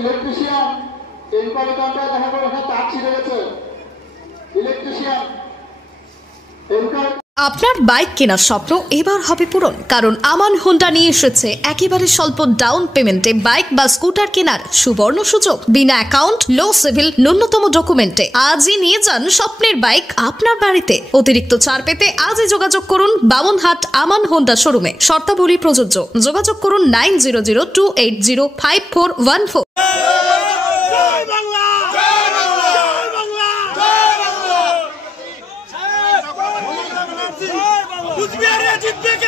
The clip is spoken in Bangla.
ইলেকট্রিশিয়ান এই কলকাতা দেখা করে তার ছিঁড়ে গেছে। ইলেকট্রিশিয়ান আপনার বাইক কেনার স্বপ্ন এবার হবে পূরণ, কারণ আমান হোন্ডা নিয়ে এসেছে একেবারে স্বল্প ডাউন পেমেন্টে বাইক বা স্কুটার কেনার সুবর্ণ সুযোগ। বিনা অ্যাকাউন্ট, লো সিভিল, ন্যূনতম ডকুমেন্টে আজই নিয়ে যান স্বপ্নের বাইক আপনার বাড়িতে। অতিরিক্ত ছাড় পেতে আজই যোগাযোগ করুন বামনহাট আমান হোন্ডা শোরুমে। শর্তাবলী প্রযোজ্য। যোগাযোগ করুন 9002805414। कुछ भी आ रहा है जितने के